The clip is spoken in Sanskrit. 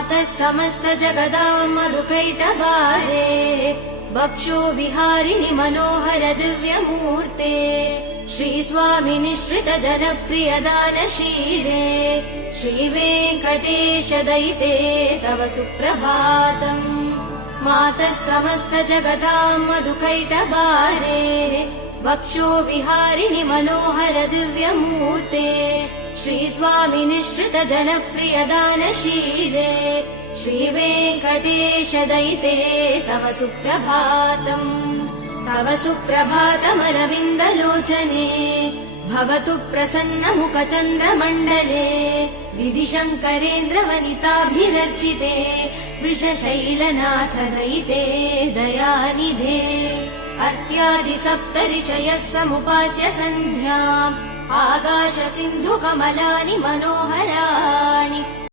मातः समस्त जगदां मधुकैटभारे वक्षो विहारिणि मनोहर दिव्यमूर्ते श्रीस्वामि निःश्रित जनप्रिय दानशीले श्रीवेङ्कटेश दयिते तव सुप्रभातम्। मातः समस्त जगदां मधुकैटभारे वक्षो विहारिणि मनोहर दिव्यमूर्ते श्रीस्वामि निःश्रित जनप्रिय दानशीले श्रीवेङ्कटेश दयिते तव सुप्रभातम्। तव सुप्रभातमरविन्दलोचने भवतु प्रसन्नमुखचन्द्रमण्डले विधिशङ्करेन्द्रवनिताभिरर्चिते वृषशैलनाथ दयिते दयानिधे। अर्त्यादि सप्तऋषयः समुपास्य सन्ध्याम् आकाश सिन्धु कमलानि मनोहराणि